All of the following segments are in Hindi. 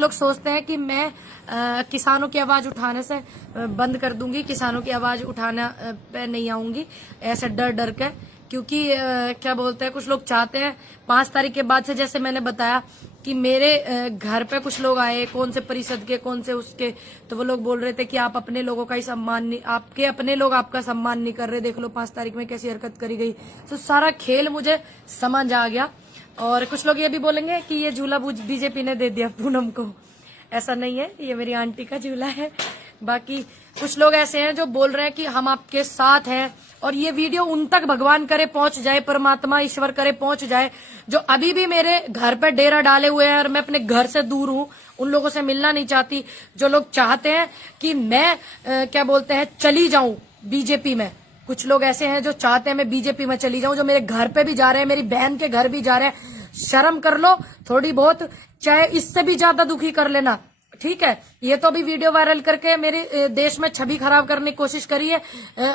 लोग सोचते हैं कि मैं किसानों की आवाज उठाने से बंद कर दूंगी, किसानों की आवाज उठाने पे नहीं आऊंगी ऐसे डर डर के, क्योंकि क्या बोलते हैं, कुछ लोग चाहते हैं 5 तारीख के बाद से, जैसे मैंने बताया कि मेरे घर पे कुछ लोग आए, कौन से परिषद के कौन से उसके, तो वो लोग बोल रहे थे कि आप अपने लोगों का ही सम्मान नहीं, आपके अपने लोग आपका सम्मान नहीं कर रहे, देख लो 5 तारीख में कैसी हरकत करी गई। तो सारा खेल मुझे समझ आ गया। और कुछ लोग ये भी बोलेंगे कि ये झूला बीजेपी ने दे दिया पूनम को। ऐसा नहीं है, ये मेरी आंटी का झूला है। बाकी कुछ लोग ऐसे हैं जो बोल रहे हैं कि हम आपके साथ हैं, और ये वीडियो उन तक भगवान करे पहुंच जाए, परमात्मा ईश्वर करे पहुंच जाए, जो अभी भी मेरे घर पे डेरा डाले हुए हैं और मैं अपने घर से दूर हूं, उन लोगों से मिलना नहीं चाहती। जो लोग चाहते हैं कि मैं क्या बोलते हैं चली जाऊं बीजेपी में, कुछ लोग ऐसे हैं जो चाहते हैं मैं बीजेपी में चली जाऊं, जो मेरे घर पे भी जा रहे हैं, मेरी बहन के घर भी जा रहे हैं। शर्म कर लो थोड़ी बहुत, चाहे इससे भी ज्यादा दुखी कर लेना, ठीक है। ये तो अभी वीडियो वायरल करके मेरे देश में छवि खराब करने की कोशिश करी है,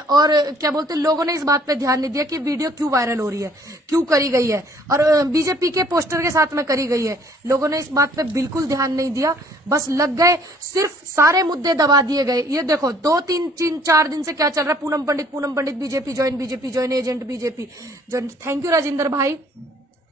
और क्या बोलते हैं, लोगों ने इस बात पे ध्यान नहीं दिया कि वीडियो क्यों वायरल हो रही है, क्यों करी गई है, और बीजेपी के पोस्टर के साथ में करी गई है। लोगों ने इस बात पे बिल्कुल ध्यान नहीं दिया, बस लग गए, सिर्फ सारे मुद्दे दबा दिए गए। ये देखो 2-3-4 दिन से क्या चल रहा है, Poonam Pandit BJP join, agent BJP join. Thank you Rajendra भाई,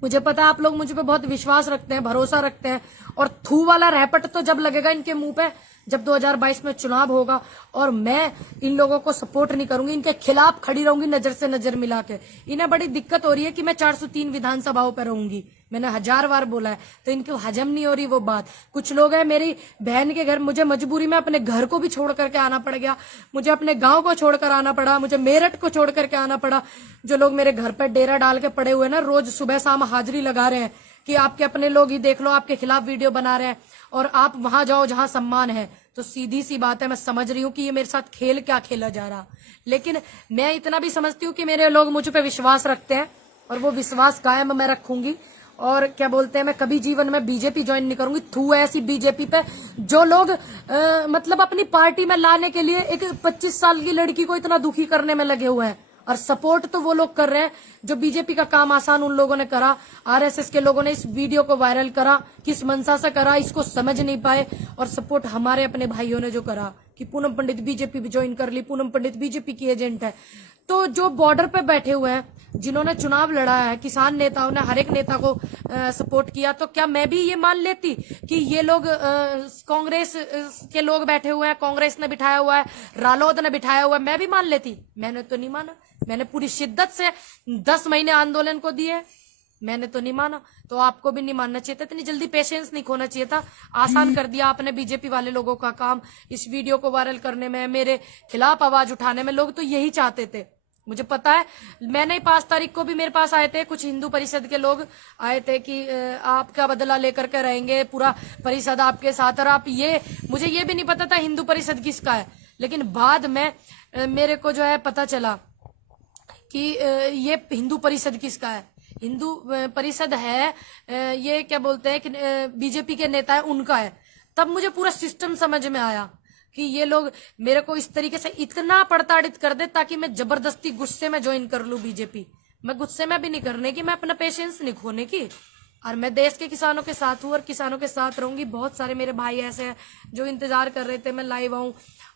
मुझे पता है आप लोग मुझ पे बहुत विश्वास रखते हैं, भरोसा रखते हैं, और थू वाला रैपट तो जब लगेगा इनके मुंह पे, जब 2022 में चुनाव होगा, और मैं इन लोगों को सपोर्ट नहीं करूंगी, इनके खिलाफ खड़ी रहूंगी नजर से नजर मिला के। इन्हें बड़ी दिक्कत हो रही है कि मैं 403 विधानसभाओं पर रहूंगी, मैंने 1000 बार बोला है, तो इनको हजम नहीं हो रही वो बात। कुछ लोग हैं मेरी बहन के घर, मुझे मजबूरी में अपने घर को भी छोड़ करके आना पड़ गया, मुझे अपने गांव को छोड़कर आना पड़ा, मुझे मेरठ को छोड़ करके आना पड़ा। जो लोग मेरे घर पर डेरा डाल के पड़े हुए ना, रोज सुबह शाम हाजिरी लगा रहे हैं कि आपके अपने लोग ही देख लो आपके खिलाफ वीडियो बना रहे हैं, और आप वहां जाओ जहां सम्मान है। तो सीधी सी बात है, मैं समझ रही हूँ कि ये मेरे साथ खेल क्या खेला जा रहा, लेकिन मैं इतना भी समझती हूँ कि मेरे लोग मुझ पे विश्वास रखते हैं, और वो विश्वास कायम मैं रखूंगी। और क्या बोलते हैं, मैं कभी जीवन में बीजेपी ज्वाइन नहीं करूंगी। थू ऐसी बीजेपी पे जो लोग मतलब अपनी पार्टी में लाने के लिए एक 25 साल की लड़की को इतना दुखी करने में लगे हुए हैं, और सपोर्ट तो वो लोग कर रहे हैं जो बीजेपी का काम आसान उन लोगों ने करा। आरएसएस के लोगों ने इस वीडियो को वायरल करा, किस मंशा से करा इसको समझ नहीं पाए, और सपोर्ट हमारे अपने भाइयों ने जो करा कि पूनम पंडित बीजेपी भी ज्वाइन कर ली, पूनम पंडित बीजेपी की एजेंट है। तो जो बॉर्डर पे बैठे हुए हैं, जिन्होंने चुनाव लड़ा है, किसान नेताओं ने हर एक नेता को सपोर्ट किया, तो क्या मैं भी ये मान लेती कि ये लोग कांग्रेस के लोग बैठे हुए हैं, कांग्रेस ने बिठाया हुआ है, रालोद ने बिठाया हुआ है, मैं भी मान लेती? मैंने तो नहीं माना। मैंने पूरी शिद्दत से 10 महीने आंदोलन को दिए, मैंने तो नहीं माना। तो आपको भी नहीं मानना चाहिए था, इतनी जल्दी पेशेंस नहीं खोना चाहिए था। आसान कर दिया आपने बीजेपी वाले लोगों का काम, इस वीडियो को वायरल करने में, मेरे खिलाफ आवाज उठाने में। लोग तो यही चाहते थे, मुझे पता है। मैंने 5 तारीख को भी मेरे पास आए थे कुछ हिंदू परिषद के लोग, आए थे कि आपका बदला लेकर के रहेंगे, पूरा परिषद आपके साथ। और आप ये, मुझे ये भी नहीं पता था हिंदू परिषद किसका है, लेकिन बाद में मेरे को जो है पता चला कि ये हिंदू परिषद किसका है। हिंदू परिषद है, ये क्या बोलते हैं कि बीजेपी के नेता है, उनका है। तब मुझे पूरा सिस्टम समझ में आया कि ये लोग मेरे को इस तरीके से इतना प्रताड़ित कर दे ताकि मैं जबरदस्ती गुस्से में ज्वाइन कर लूं बीजेपी। मैं गुस्से में भी नहीं करने की, मैं अपना पेशेंस नहीं खोने की, और मैं देश के किसानों के साथ हूँ और किसानों के साथ रहूंगी। बहुत सारे मेरे भाई ऐसे हैं जो इंतजार कर रहे थे मैं लाइव आऊं,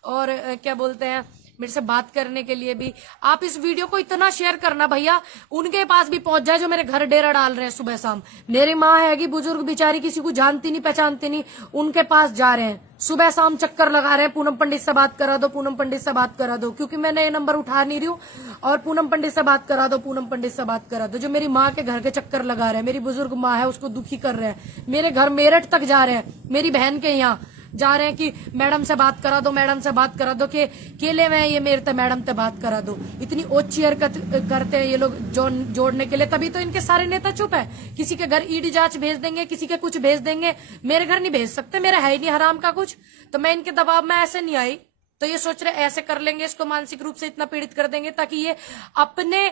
और क्या बोलते हैं, मेरे से बात करने के लिए भी। आप इस वीडियो को इतना शेयर करना भैया, उनके पास भी पहुंच जाए जो मेरे घर डेरा डाल रहे हैं सुबह शाम। मेरी माँ हैगी बुजुर्ग बेचारी, किसी को जानती नहीं पहचानती नहीं, उनके पास जा रहे हैं सुबह शाम, चक्कर लगा रहे हैं, पूनम पंडित से बात करा दो, पूनम पंडित से बात करा दो, क्योंकि मैंने ये नंबर उठा नहीं रही हूँ, और पूनम पंडित से बात करा दो, पूनम पंडित से बात करा दो। जो मेरी माँ के घर के चक्कर लगा रहे हैं, मेरी बुजुर्ग माँ है उसको दुखी कर रहे हैं, मेरे घर मेरठ तक जा रहे हैं, मेरी बहन के यहाँ जा रहे हैं कि मैडम से बात करा दो, मैडम से बात करा दो, के केले में ये मेरे मैडम से बात करा दो। इतनी ओछी हरकत करते हैं ये लोग जोड़ने के लिए, तभी तो इनके सारे नेता चुप है। किसी के घर ईडी जांच भेज देंगे, किसी के कुछ भेज देंगे, मेरे घर नहीं भेज सकते, मेरा है ही नहीं हराम का कुछ। तो मैं इनके दबाव में ऐसे नहीं आई, तो ये सोच रहे ऐसे कर लेंगे, इसको मानसिक रूप से इतना पीड़ित कर देंगे ताकि ये अपने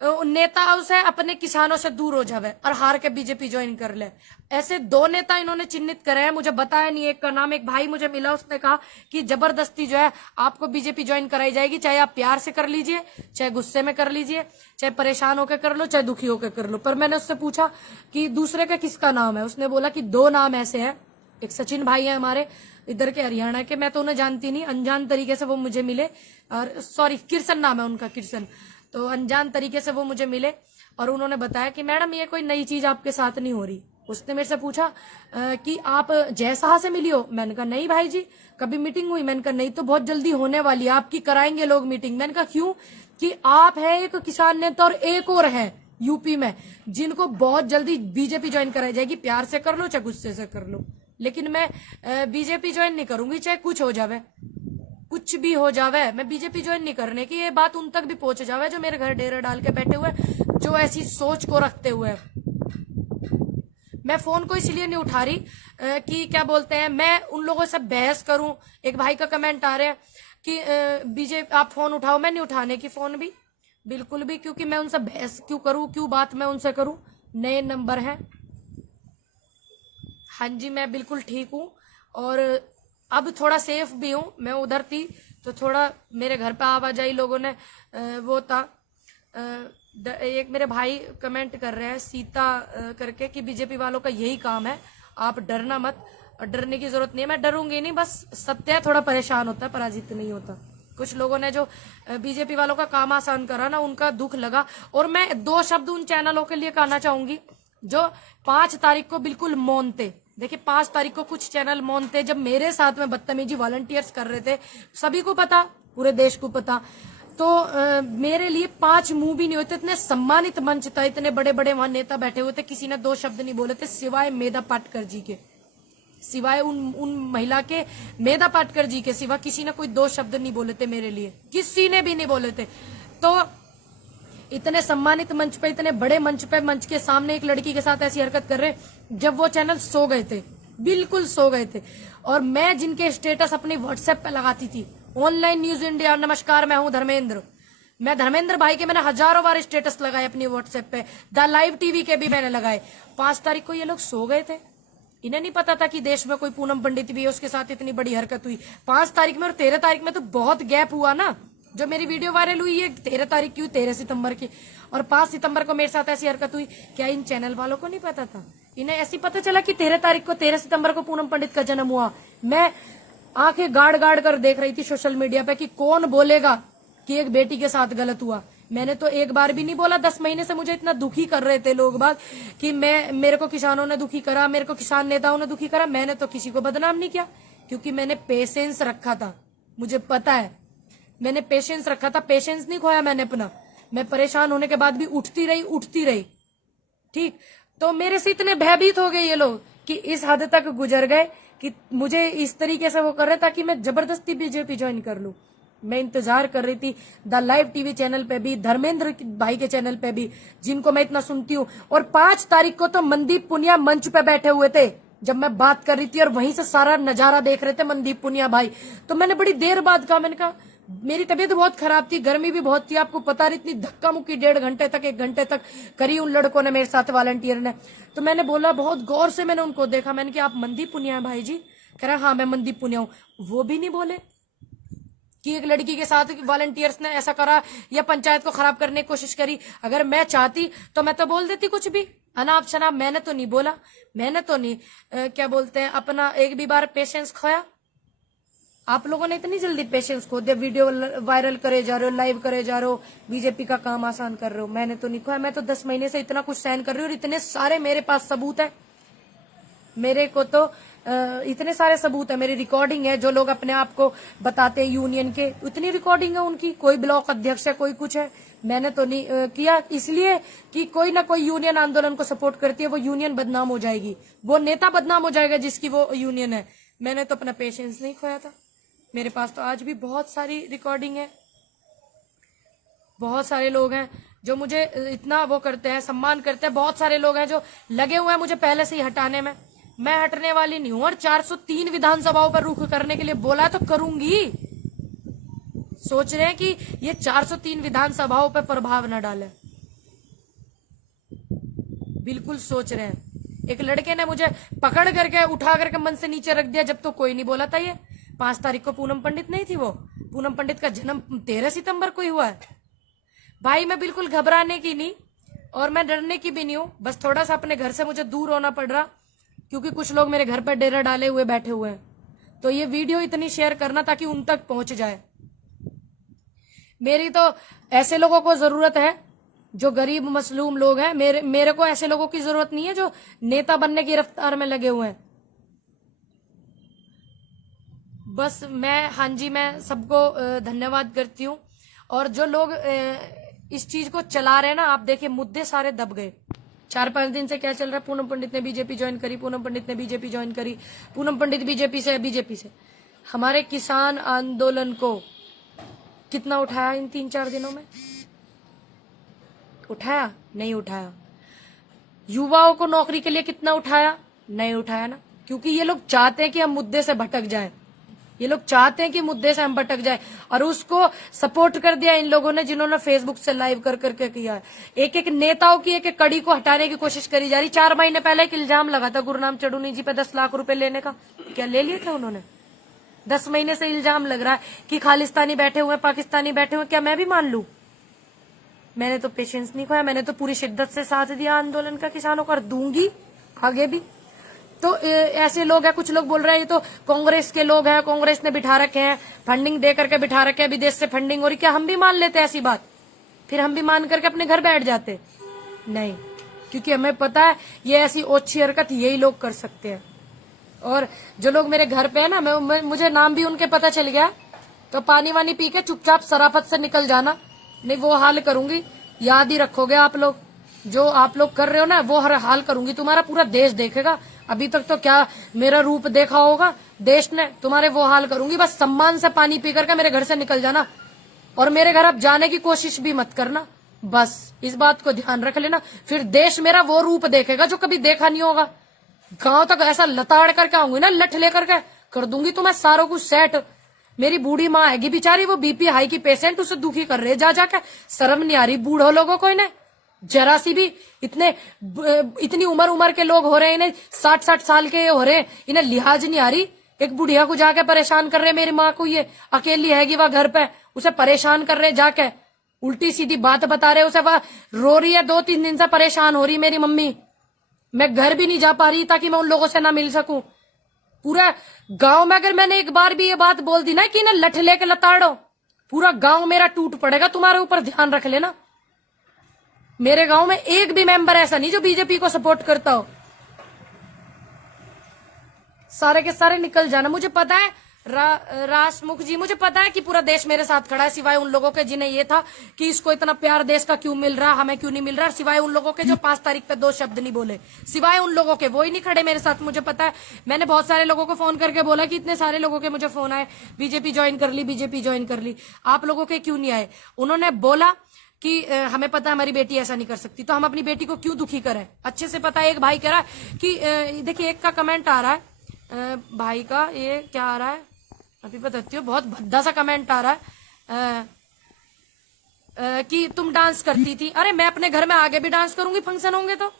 नेताओं से, अपने किसानों से दूर हो जावे और हार के बीजेपी ज्वाइन कर ले। ऐसे 2 नेता इन्होंने चिन्हित करे हैं, मुझे बताया नहीं एक का नाम। एक भाई मुझे मिला, उसने कहा कि जबरदस्ती जो है आपको बीजेपी ज्वाइन कराई जाएगी, चाहे आप प्यार से कर लीजिए, चाहे गुस्से में कर लीजिए, चाहे परेशान होकर कर लो, चाहे दुखी होकर कर लो। पर मैंने उससे पूछा कि दूसरे का किसका नाम है, उसने बोला कि 2 नाम ऐसे हैं एक सचिन भाई है हमारे इधर के हरियाणा के, मैं तो उन्हें जानती नहीं, अनजान तरीके से वो मुझे मिले, और सॉरी किरसन नाम है उनका, किरसन। तो अनजान तरीके से वो मुझे मिले और उन्होंने बताया कि मैडम ये कोई नई चीज आपके साथ नहीं हो रही। उसने मेरे से पूछा कि आप जय साहा से मिली हो? मैंने कहा नहीं भाई जी, कभी मीटिंग हुई? मैंने कहा नहीं, तो बहुत जल्दी होने वाली है, आपकी कराएंगे लोग मीटिंग। मैंने कहा क्यों? कि आप है एक किसान नेता और एक और है यूपी में जिनको बहुत जल्दी बीजेपी ज्वाइन कराई जाएगी, प्यार से कर लो चाहे गुस्से से कर लो, लेकिन मैं बीजेपी ज्वाइन नहीं करूंगी, चाहे कुछ हो जावे, कुछ भी हो जावे, मैं बीजेपी ज्वाइन नहीं करने की। ये बात उन तक भी पहुंच जावे जो मेरे घर डेरा डाल के बैठे हुए, जो ऐसी सोच को रखते हुए। मैं फोन को इसलिए नहीं उठा रही कि क्या बोलते हैं, मैं उन लोगों से बहस करूं। एक भाई का कमेंट आ रहा है कि बीजेपी आप फोन उठाओ, मैं नहीं उठाने की फोन भी, बिल्कुल भी, क्योंकि मैं उनसे बहस क्यों करूं, क्यों बात मैं उनसे करूं। नए नंबर है। हाँ जी, मैं बिल्कुल ठीक हूँ और अब थोड़ा सेफ भी हूँ। मैं उधर थी तो थोड़ा मेरे घर पे आवाजाही लोगों ने वो था। एक मेरे भाई कमेंट कर रहे हैं सीता करके कि बीजेपी वालों का यही काम है, आप डरना मत। डरने की जरूरत नहीं है, मैं डरूंगी नहीं, बस सत्य थोड़ा परेशान होता है, पराजित नहीं होता। कुछ लोगों ने जो बीजेपी वालों का काम आसान करा ना, उनका दुख लगा। और मैं 2 शब्द उन चैनलों के लिए कहना चाहूंगी जो 5 तारीख को बिल्कुल मौन थे। देखिए 5 तारीख को कुछ चैनल मौन थे जब मेरे साथ में बदतमीजी वॉलंटियर्स कर रहे थे, सभी को पता, पूरे देश को पता। तो मेरे लिए 5 मुंह भी नहीं होते। इतने सम्मानित मंच था, इतने बड़े बड़े वहां नेता बैठे हुए थे, किसी ने 2 शब्द नहीं बोले थे सिवाय मेधा पाटकर जी के, सिवाय उन महिला के मेधा पाटकर जी के सिवा किसी ने कोई 2 शब्द नहीं बोले थे मेरे लिए, किसी ने भी नहीं बोले थे। तो इतने सम्मानित मंच पे, इतने बड़े मंच पे, मंच के सामने एक लड़की के साथ ऐसी हरकत कर रहे जब वो चैनल सो गए थे, बिल्कुल सो गए थे। और मैं जिनके स्टेटस अपनी व्हाट्सएप पे लगाती थी, ऑनलाइन न्यूज इंडिया, नमस्कार मैं हूं धर्मेंद्र, मैं धर्मेंद्र भाई के मैंने हजारों बार स्टेटस लगाए अपनी व्हाट्सएप पे, द लाइव टीवी के भी मैंने लगाए। 5 तारीख को ये लोग सो गए थे, इन्हें नहीं पता था कि देश में कोई पूनम पंडित भी है, उसके साथ इतनी बड़ी हरकत हुई 5 तारीख में। और 13 तारीख में तो बहुत गैप हुआ ना, जो मेरी वीडियो वायरल हुई है 13 तारीख की, 13 सितंबर की, और 5 सितंबर को मेरे साथ ऐसी हरकत हुई। क्या इन चैनल वालों को नहीं पता था? इन्हें ऐसी पता चला कि 13 तारीख को, 13 सितंबर को पूनम पंडित का जन्म हुआ। मैं आंखें गाड़ गाड़ कर देख रही थी सोशल मीडिया पे कि कौन बोलेगा कि एक बेटी के साथ गलत हुआ। मैंने तो एक बार भी नहीं बोला। 10 महीने से मुझे इतना दुखी कर रहे थे लोग बात कि मेरे को किसानों ने दुखी करा, मेरे को किसान नेताओं ने दुखी करा। मैंने तो किसी को बदनाम नहीं किया, क्योंकि मैंने पेशेंस रखा था, मुझे पता है मैंने पेशेंस रखा था, पेशेंस नहीं खोया मैंने अपना। मैं परेशान होने के बाद भी उठती रही। ठीक, तो मेरे से इतने भयभीत हो गए ये लोग कि इस हद तक गुजर गए कि मुझे इस तरीके से वो कर रहे ताकि मैं जबरदस्ती बीजेपी ज्वाइन कर लूं। मैं इंतजार कर रही थी द लाइव टीवी चैनल पे भी, धर्मेंद्र भाई के चैनल पे भी, जिनको मैं इतना सुनती हूँ। और 5 तारीख को तो मनदीप पुनिया मंच पे बैठे हुए थे जब मैं बात कर रही थी, और वहीं से सारा नजारा देख रहे थे मनदीप पुनिया भाई। तो मैंने बड़ी देर बाद कहा, मैंने कहा मेरी तबीयत बहुत खराब थी, गर्मी भी बहुत थी, आपको पता नहीं, इतनी धक्का मुक्की 1.5 घंटे तक 1 घंटे तक करी उन लड़कों ने मेरे साथ, वॉलंटियर ने। तो मैंने बोला, बहुत गौर से मैंने उनको देखा, मैंने कहा आप मनदीप पुनिया भाई जी? कह रहा हाँ मैं मनदीप पुनिया हूं। वो भी नहीं बोले कि एक लड़की के साथ वॉलंटियर्स ने ऐसा करा या पंचायत को खराब करने की कोशिश करी। अगर मैं चाहती तो मैं तो बोल देती कुछ भी, अनाप शनाप। मैंने तो नहीं बोला, मैंने तो नहीं क्या बोलते हैं अपना एक भी बार पेशेंस खोया। आप लोगों ने इतनी जल्दी पेशेंस खो दिया, वीडियो वायरल करे जा रहे हो, लाइव करे जा रहे हो, बीजेपी का काम आसान कर रहे हो। मैंने तो नहीं खोया, मैं तो 10 महीने से इतना कुछ सहन कर रही हूँ, और इतने सारे मेरे पास सबूत है। मेरे को तो इतने सारे सबूत है, मेरी रिकॉर्डिंग है, जो लोग अपने आप को बताते हैं यूनियन के, उतनी रिकॉर्डिंग है उनकी। कोई ब्लॉक अध्यक्ष है, कोई कुछ है। मैंने तो नहीं किया, इसलिए कि कोई ना कोई यूनियन आंदोलन को सपोर्ट करती है, वो यूनियन बदनाम हो जाएगी, वो नेता बदनाम हो जाएगा जिसकी वो यूनियन है। मैंने तो अपना पेशेंस नहीं खोया था। मेरे पास तो आज भी बहुत सारी रिकॉर्डिंग है। बहुत सारे लोग हैं जो मुझे इतना वो करते हैं, सम्मान करते हैं। बहुत सारे लोग हैं जो लगे हुए हैं मुझे पहले से ही हटाने में। मैं हटने वाली नहीं हूं, और 403 विधानसभाओं पर रुख करने के लिए बोला तो करूंगी। सोच रहे हैं कि ये 403 विधानसभाओं पर प्रभाव न डाले, बिल्कुल सोच रहे हैं। एक लड़के ने मुझे पकड़ करके उठा करके मन से नीचे रख दिया, जब तो कोई नहीं बोला था। ये 5 तारीख को पूनम पंडित नहीं थी वो, पूनम पंडित का जन्म 13 सितंबर को ही हुआ है। भाई मैं बिल्कुल घबराने की नहीं और मैं डरने की भी नहीं हूं, बस थोड़ा सा अपने घर से मुझे दूर होना पड़ रहा क्योंकि कुछ लोग मेरे घर पर डेरा डाले हुए बैठे हुए हैं। तो ये वीडियो इतनी शेयर करना ताकि उन तक पहुंच जाए। मेरी तो ऐसे लोगों को जरूरत है जो गरीब मसलूम लोग हैं। मेरे को ऐसे लोगों की जरूरत नहीं है जो नेता बनने की रफ्तार में लगे हुए हैं। बस मैं सबको धन्यवाद करती हूँ। और जो लोग इस चीज को चला रहे हैं ना, आप देखिए मुद्दे सारे दब गए। 4-5 दिन से क्या चल रहा है, पूनम पंडित ने बीजेपी ज्वाइन करी, पूनम पंडित ने बीजेपी ज्वाइन करी, पूनम पंडित बीजेपी से। हमारे किसान आंदोलन को कितना उठाया इन 3-4 दिनों में? उठाया? नहीं उठाया। युवाओं को नौकरी के लिए कितना उठाया? नहीं उठाया ना, क्योंकि ये लोग चाहते हैं कि हम मुद्दे से भटक जाएं। ये लोग चाहते हैं कि मुद्दे से हम भटक जाए, और उसको सपोर्ट कर दिया इन लोगों ने जिन्होंने फेसबुक से लाइव कर करके किया है। एक एक नेताओं की एक एक कड़ी को हटाने की कोशिश करी जा रही। 4 महीने पहले एक इल्जाम लगा था गुरनाम चढ़ूनी जी पे 10 लाख रुपए लेने का। क्या ले लिए थे उन्होंने? 10 महीने से इल्जाम लग रहा है कि खालिस्तानी बैठे हुए, पाकिस्तानी बैठे हुए। क्या मैं भी मान लू? मैंने तो पेशेंस नहीं खोया, मैंने तो पूरी शिद्दत से साथ दिया आंदोलन का, किसानों का, दूंगी आगे भी। तो ऐसे लोग हैं, कुछ लोग बोल रहे हैं ये तो कांग्रेस के लोग हैं, कांग्रेस ने बिठा रखे हैं, फंडिंग दे करके बिठा रखे हैं, विदेश से फंडिंग हो रही। क्या हम भी मान लेते ऐसी बात? फिर हम भी मान करके अपने घर बैठ जाते? नहीं, क्योंकि हमें पता है ये ऐसी ओछी हरकत यही लोग कर सकते हैं। और जो लोग मेरे घर पे है ना, मुझे नाम भी उनके पता चल गया, तो पानी वानी पी के चुपचाप सराफत से निकल जाना, नहीं वो हाल करूंगी। याद ही रखोगे आप लोग, जो आप लोग कर रहे हो ना वो हर हाल करूंगी। तुम्हारा पूरा देश देखेगा। अभी तक तो क्या मेरा रूप देखा होगा देश ने, तुम्हारे वो हाल करूंगी। बस सम्मान से पानी पी करके मेरे घर से निकल जाना, और मेरे घर अब जाने की कोशिश भी मत करना। बस इस बात को ध्यान रख लेना, फिर देश मेरा वो रूप देखेगा जो कभी देखा नहीं होगा। गांव तक ऐसा लताड़ करके आऊंगी ना, लठ लेकर के कर दूंगी तुम्हें सारों कुछ सेट। मेरी बूढ़ी माँ हैगी बेचारी, वो बीपी हाई की पेशेंट, उसे दुखी कर रहे जा जाके। शर्म नहीं आ रही बूढ़ो लोगों को? इन्हें जरा सी भी, इतनी उम्र के लोग हो रहे हैं, इन्हें 60 साल के हो रहे हैं, इन्हें लिहाज नहीं आ रही। एक बुढ़िया को जाके परेशान कर रहे हैं। मेरी माँ को, ये अकेली हैगी वह घर पे, उसे परेशान कर रहे जाके, उल्टी सीधी बात बता रहे उसे। वह रो रही है, 2-3 दिन से परेशान हो रही मेरी मम्मी। मैं घर भी नहीं जा पा रही ताकि मैं उन लोगों से ना मिल सकूं। पूरा गांव में अगर मैंने एक बार भी ये बात बोल दी ना कि ना लठ लेके लताड़ो, पूरा गांव मेरा टूट पड़ेगा। तुम्हारे ऊपर ध्यान रख लेना। मेरे गांव में एक भी मेंबर ऐसा नहीं जो बीजेपी को सपोर्ट करता हो। सारे के सारे निकल जाना। मुझे पता है रासमुख जी, मुझे पता है कि पूरा देश मेरे साथ खड़ा है, सिवाय उन लोगों के जिन्हें ये था कि इसको इतना प्यार देश का क्यों मिल रहा, हमें क्यों नहीं मिल रहा। सिवाय उन लोगों के जो 5 तारीख पे 2 शब्द नहीं बोले, सिवाय उन लोगों के, वो ही नहीं खड़े मेरे साथ। मुझे पता है, मैंने बहुत सारे लोगों को फोन करके बोला कि इतने सारे लोगों के मुझे फोन आए, बीजेपी ज्वाइन कर ली, बीजेपी ज्वाइन कर ली, आप लोगों के क्यों नहीं आए? उन्होंने बोला कि हमें पता है हमारी बेटी ऐसा नहीं कर सकती, तो हम अपनी बेटी को क्यों दुखी करें। अच्छे से पता है। एक भाई कह रहा है कि देखिए, एक का कमेंट आ रहा है भाई का, ये क्या आ रहा है अभी बताती हूँ, बहुत भद्दा सा कमेंट आ रहा है कि तुम डांस करती थी। अरे मैं अपने घर में आगे भी डांस करूंगी, फंक्शन होंगे तो।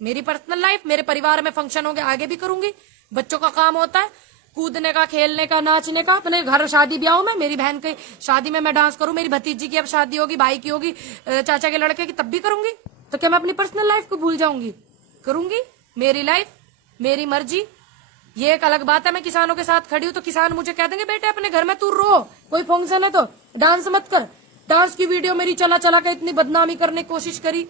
मेरी पर्सनल लाइफ, मेरे परिवार में फंक्शन होंगे, आगे भी करूंगी। बच्चों का काम होता है कूदने का, खेलने का, नाचने का। अपने घर शादी ब्याह में, मेरी बहन की शादी में मैं डांस करूं, मेरी भतीजी की अब शादी होगी, भाई की होगी, चाचा के लड़के की, तब भी करूंगी। तो क्या मैं अपनी पर्सनल लाइफ को भूल जाऊंगी? करूंगी। मेरी लाइफ, मेरी मर्जी। ये एक अलग बात है, मैं किसानों के साथ खड़ी हूं तो किसान मुझे कह देंगे बेटे अपने घर में तू रो, कोई फंक्शन है तो डांस मत कर। डांस की वीडियो मेरी चला चला के इतनी बदनामी करने की कोशिश करी।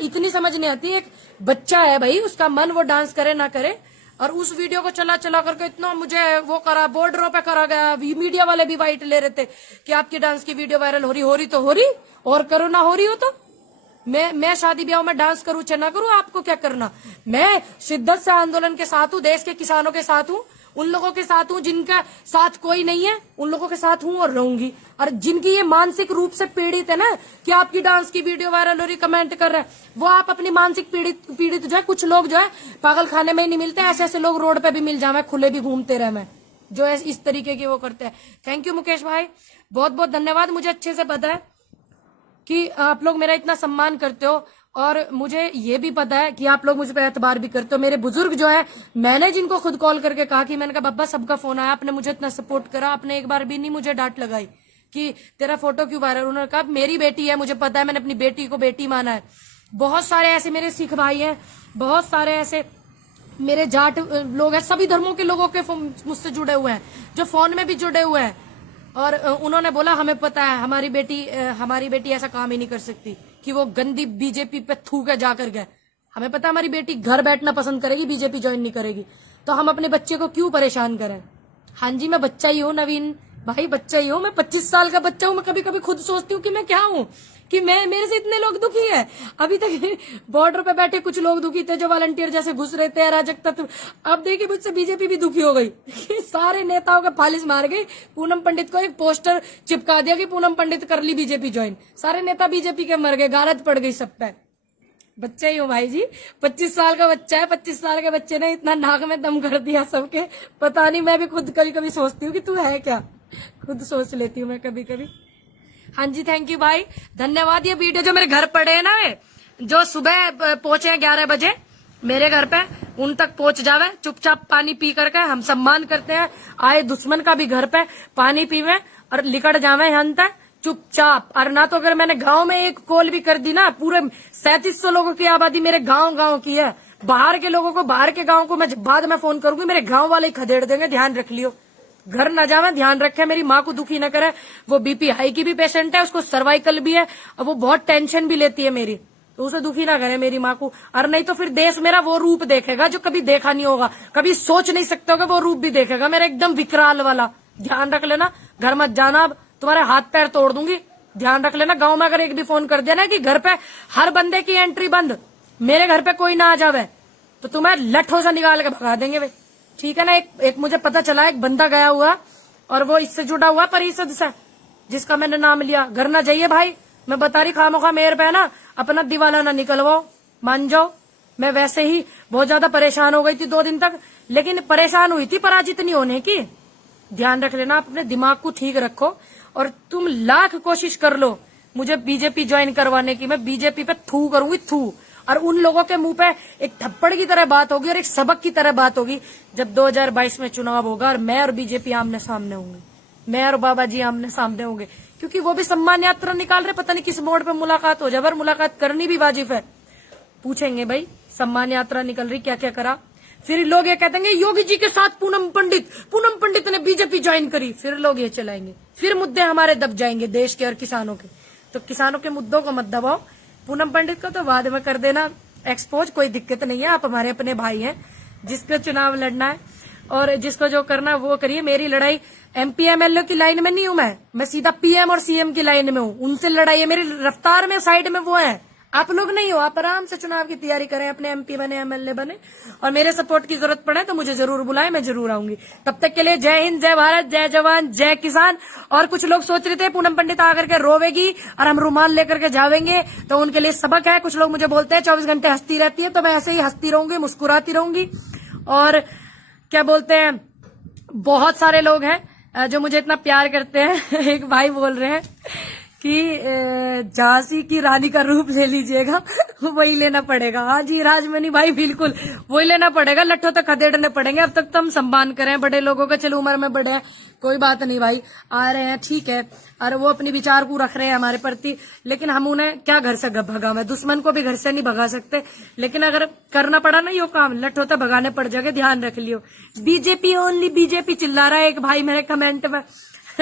इतनी समझ नहीं आती। एक बच्चा है भाई, उसका मन, वो डांस करे ना करे, और उस वीडियो को चला चला करके इतना मुझे वो करा, बॉर्डरों पे करा गया। मीडिया वाले भी वाइट ले रहे थे कि आपकी डांस की वीडियो वायरल हो रही तो हो रही, और करो ना हो रही हो तो। मैं शादी ब्याह में डांस करूं चाहे ना करूं, आपको क्या करना। मैं शिद्दत से आंदोलन के साथ हूं, देश के किसानों के साथ हूं, उन लोगों के साथ हूं जिनका साथ कोई नहीं है, उन लोगों के साथ हूं और रहूंगी। और जिनकी ये मानसिक रूप से पीड़ित है ना कि आपकी डांस की वीडियो वायरल हो रही, कमेंट कर रहे हैं, वो आप अपनी मानसिक पीड़ित जो है, कुछ लोग जो है पागल खाने में ही नहीं मिलते, ऐसे ऐसे लोग रोड पे भी मिल जावे, खुले भी घूमते रहे, मैं जो इस तरीके की वो करते हैं। थैंक यू मुकेश भाई, बहुत बहुत धन्यवाद। मुझे अच्छे से पता है कि आप लोग मेरा इतना सम्मान करते हो, और मुझे ये भी पता है कि आप लोग मुझ पर एतबार भी करते हो। मेरे बुजुर्ग जो है, मैंने जिनको खुद कॉल करके कहा कि मैंने कहा बब्बा सबका फोन आया, आपने मुझे इतना सपोर्ट करा, आपने एक बार भी नहीं मुझे डांट लगाई कि तेरा फोटो क्यों वायरल। उन्होंने कहा मेरी बेटी है, मुझे पता है, मैंने अपनी बेटी को बेटी माना है। बहुत सारे ऐसे मेरे सिख भाई हैं, बहुत सारे ऐसे मेरे जाट लोग हैं, सभी धर्मों के लोगों के मुझसे जुड़े हुए हैं, जो फोन में भी जुड़े हुए हैं। और उन्होंने बोला हमें पता है हमारी बेटी ऐसा काम ही नहीं कर सकती कि वो गंदी बीजेपी पे थूके जाकर गए। हमें पता है हमारी बेटी घर बैठना पसंद करेगी, बीजेपी ज्वाइन नहीं करेगी। तो हम अपने बच्चे को क्यों परेशान करें। हाँ जी, मैं बच्चा ही हूँ नवीन भाई, बच्चा ही हूँ मैं, 25 साल का बच्चा हूँ। मैं कभी कभी खुद सोचती हूँ कि मैं क्या हूँ, कि मेरे से इतने लोग दुखी है। अभी तक बॉर्डर पे बैठे कुछ लोग दुखी थे, जो वॉलंटियर जैसे घुस रहे थे, अराजक तत्व। अब देखिए मुझसे बीजेपी भी दुखी हो गई। सारे नेताओं के फालिश मार गई। पूनम पंडित को एक पोस्टर चिपका दिया कि पूनम पंडित कर ली बीजेपी ज्वाइन। सारे नेता बीजेपी के मर गए, गारद पड़ गई सब पे। बच्चा ही हूँ भाई जी, 25 साल का बच्चा है। 25 साल के बच्चे ने इतना नाक में दम कर दिया सबके, पता नहीं। मैं भी खुद कभी कभी सोचती हूँ कि तू है क्या, खुद सोच लेती हूँ मैं कभी कभी। हाँ जी, थैंक यू भाई, धन्यवाद। ये वीडियो जो मेरे घर पड़े है ना, जो सुबह पहुंचे 11 बजे मेरे घर पे, उन तक पहुंच जावे, चुपचाप पानी पी करके। हम सम्मान करते हैं आए दुश्मन का भी, घर पे पानी पीवे और लिकड़ जावे यहाँ तक चुपचाप। और ना तो अगर मैंने गांव में एक कॉल भी कर दी ना, पूरे 3700 लोगों की आबादी मेरे गांव की है। बाहर के लोगों को, बाहर के गांव को मैं बाद में फोन करूंगी, मेरे गांव वाले ही खदेड़ देंगे, ध्यान रख लियो। घर न जावे, ध्यान रखे, मेरी माँ को दुखी न करे। वो बीपी हाई की भी पेशेंट है, उसको सर्वाइकल भी है, और वो बहुत टेंशन भी लेती है मेरी, तो उसे दुखी ना करे मेरी माँ को। और नहीं तो फिर देश मेरा वो रूप देखेगा जो कभी देखा नहीं होगा, कभी सोच नहीं सकते होगा, वो रूप भी देखेगा मेरा, एकदम विकराल वाला। ध्यान रख लेना, घर मत जाना, अब तुम्हारे हाथ पैर तोड़ दूंगी। ध्यान रख लेना, गांव में अगर एक भी फोन कर दिया ना कि घर पे हर बंदे की एंट्री बंद, मेरे घर पे कोई ना आ जावे, तो तुम्हें लठों से निकाल के भगा देंगे वे, ठीक है ना। एक मुझे पता चला, एक बंदा गया हुआ और वो इससे जुड़ा हुआ परिषद से, जिसका मैंने नाम लिया। घर ना जाइए भाई, मैं बता रही, खामोखा मेरे पे ना अपना दिवाला ना निकलवाओ, मान जाओ। मैं वैसे ही बहुत ज्यादा परेशान हो गई थी 2 दिन तक, लेकिन परेशान हुई थी पराजित नहीं होने की। ध्यान रख लेना, अपने दिमाग को ठीक रखो, और तुम लाख कोशिश कर लो मुझे बीजेपी ज्वाइन करवाने की, मैं बीजेपी पे थू करूंगी, थू। और उन लोगों के मुंह पे एक थप्पड़ की तरह बात होगी और एक सबक की तरह बात होगी जब 2022 में चुनाव होगा और मैं और बीजेपी आमने सामने होंगे, मैं और बाबा जी आमने सामने होंगे। क्योंकि वो भी सम्मान यात्रा निकाल रहे, पता नहीं किस मोड़ पे मुलाकात हो जाए, पर मुलाकात करनी भी वाजिब है। पूछेंगे भाई सम्मान यात्रा निकल रही, क्या क्या करा। फिर लोग ये कहते हैं योगी जी के साथ पूनम पंडित ने बीजेपी ज्वाइन करी, फिर लोग ये चलाएंगे, फिर मुद्दे हमारे दब जाएंगे देश के और किसानों के। तो किसानों के मुद्दों को मत दबाओ, पूनम पंडित को तो बाद में कर देना एक्सपोज, कोई दिक्कत नहीं है। आप हमारे अपने भाई हैं, जिसको चुनाव लड़ना है और जिसको जो करना है वो करिए। मेरी लड़ाई MP MLA की लाइन में नहीं हूं मैं सीधा PM और CM की लाइन में हूं, उनसे लड़ाई है मेरी। रफ्तार में साइड में वो है, आप लोग नहीं हो। आप आराम से चुनाव की तैयारी करें, अपने MP बने, MLA बने, और मेरे सपोर्ट की जरूरत पड़े तो मुझे जरूर बुलाएं, मैं जरूर आऊंगी। तब तक के लिए जय हिंद, जय भारत, जय जवान, जय किसान। और कुछ लोग सोच रहे थे पूनम पंडित आकर के रोवेगी और हम रुमाल लेकर के जावेंगे, तो उनके लिए सबक है। कुछ लोग मुझे बोलते हैं 24 घंटे हंसती रहती है, तो मैं ऐसे ही हंसती रहूंगी, मुस्कुराती रहूंगी। और क्या बोलते हैं, बहुत सारे लोग हैं जो मुझे इतना प्यार करते हैं। एक भाई बोल रहे हैं कि झांसी की रानी का रूप ले लीजिएगा, वही लेना पड़ेगा। हाँ जी राजमणि भाई, बिल्कुल वही लेना पड़ेगा, लट्ठों तक खदेड़ने पड़ेंगे। अब तक तो हम सम्मान करें बड़े लोगों का, चलो उम्र में बड़े हैं, कोई बात नहीं भाई, आ रहे हैं ठीक है, और वो अपनी विचार को रख रहे हैं हमारे प्रति, लेकिन हम उन्हें क्या घर से भगा, मैं दुश्मन को भी घर से नहीं भगा सकते। लेकिन अगर करना पड़ा ना यो काम, लट्ठों तक भगाने पड़ जाएगा, ध्यान रख लियो। बीजेपी ओनली बीजेपी चिल्ला रहा है एक भाई मेरे कमेंट में।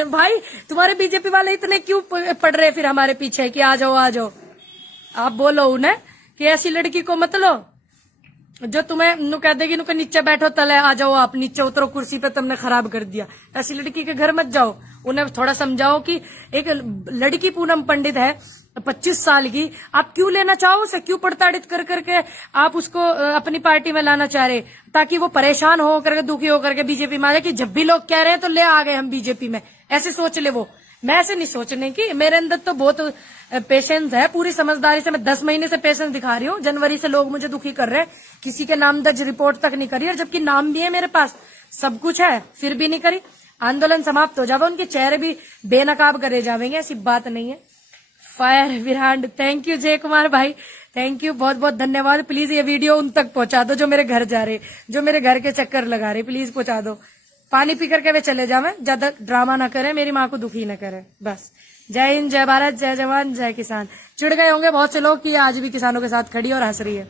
भाई तुम्हारे बीजेपी वाले इतने क्यों पड़ रहे फिर हमारे पीछे कि आ जाओ आ जाओ। आप बोलो उन्हें कि ऐसी लड़की को मत लो जो तुम्हें नु कह देगी नुके नीचे बैठो, तले आ जाओ, आप नीचे उतरो, कुर्सी पे तुमने खराब कर दिया। ऐसी लड़की के घर मत जाओ। उन्हें थोड़ा समझाओ कि एक लड़की पूनम पंडित है 25 साल की, आप क्यों लेना चाहो उसे, क्यों प्रताड़ित कर करके आप उसको अपनी पार्टी में लाना चाह रहे, ताकि वो परेशान हो करके, दुखी होकर के बीजेपी में आ जाए कि जब भी लोग कह रहे हैं तो ले आ गए हम बीजेपी में, ऐसे सोच ले वो। मैं ऐसे नहीं सोचने की, मेरे अंदर तो बहुत पेशेंस है, पूरी समझदारी से मैं 10 महीने से पेशेंस दिखा रही हूँ। जनवरी से लोग मुझे दुखी कर रहे हैं, किसी के नाम दर्ज रिपोर्ट तक नहीं करी, और जबकि नाम भी है मेरे पास, सब कुछ है, फिर भी नहीं करी। आंदोलन समाप्त हो जावे, उनके चेहरे भी बेनकाब करे जावेंगे, ऐसी बात नहीं है। फायर विरांड, थैंक यू जय कुमार भाई, थैंक यू, बहुत बहुत धन्यवाद। प्लीज ये वीडियो उन तक पहुंचा दो जो मेरे घर जा रहे, जो मेरे घर के चक्कर लगा रहे, प्लीज पहुंचा दो। पानी पी करके वे चले जावे, ज्यादा ड्रामा ना करें, मेरी माँ को दुखी न करें, बस। जय हिंद, जय भारत, जय जवान, जय किसान। चिढ़ गए होंगे बहुत से लोग कि आज भी किसानों के साथ खड़ी और हंस रही है।